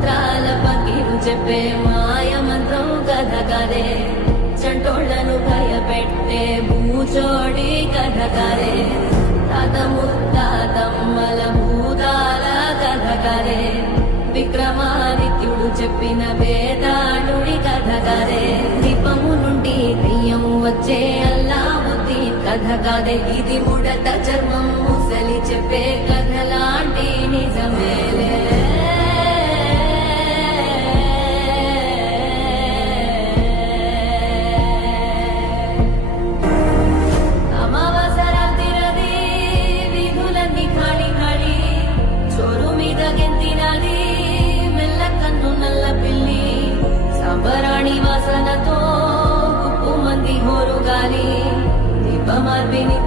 మంత్రాల పగిరు చెప్పే మాయ మంత్రం కథ కదే చంటోళ్లను భయపెట్టే భూచోడి కథ కదే తాత ముత్తాతమ్మల భూతాల కథ కదే విక్రమాదిత్యుడు చెప్పిన వేదాళుడి కథ కదే దీపము నుండి దెయ్యం వచ్చే అల్లావుద్దీన్ కథ కదే ఇది ముడత చర్మం ముసలి చెప్పే కథ లాంటి నిజమేలే వాసనతో గుప్పు మంది హోరుగాలి దీపమార్పిని